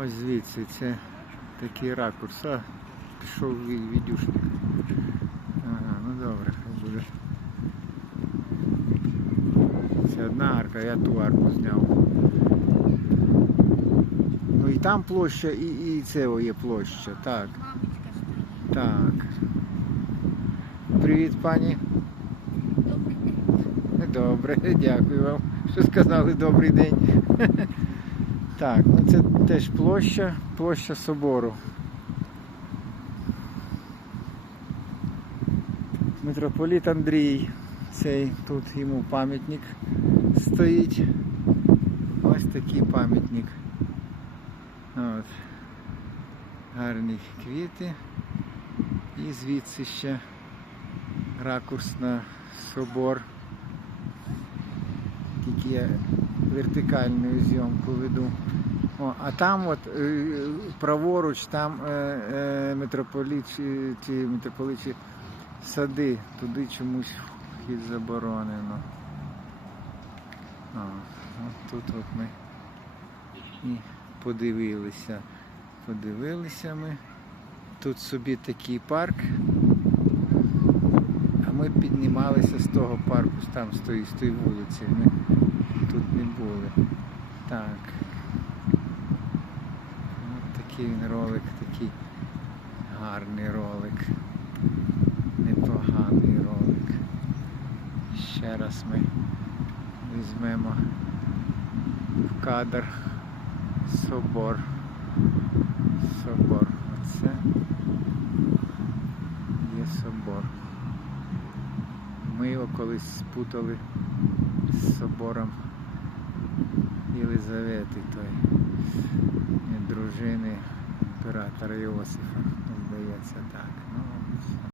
Ось звідси це такий ракурс. А, пішов ві- відюшник. Ага, ну добре, хай буде. Це одна арка, я ту арку зняв. Ну і там площа, і, і це о, є площа. Так, так. Привіт, пані. Добрий день. Добре, дякую вам, що сказали добрий день. Так, ну це теж площа, площа собору. Митрополіт Андрій, цей тут йому пам'ятник стоїть. Ось такий пам'ятник. От. Гарні квіти. І звідси ще ракурс на собор. Тільки я вертикальну зйомку веду. О, а там от е, праворуч, там е, е, митрополит, чи, чи сади, туди чомусь вхід заборонено. О, от тут от ми і подивилися. Подивилися ми. Тут собі такий парк. Ми піднімалися з того парку, там з тої, з тої вулиці. Ми тут не були. Так. Ось такий він ролик, такий гарний ролик. Непоганий ролик. Ще раз ми візьмемо в кадр собор. Собор. Оце є собор. Ми його колись спутали з собором Єлизавети, той дружини імператора Йосифа, здається так. Ну,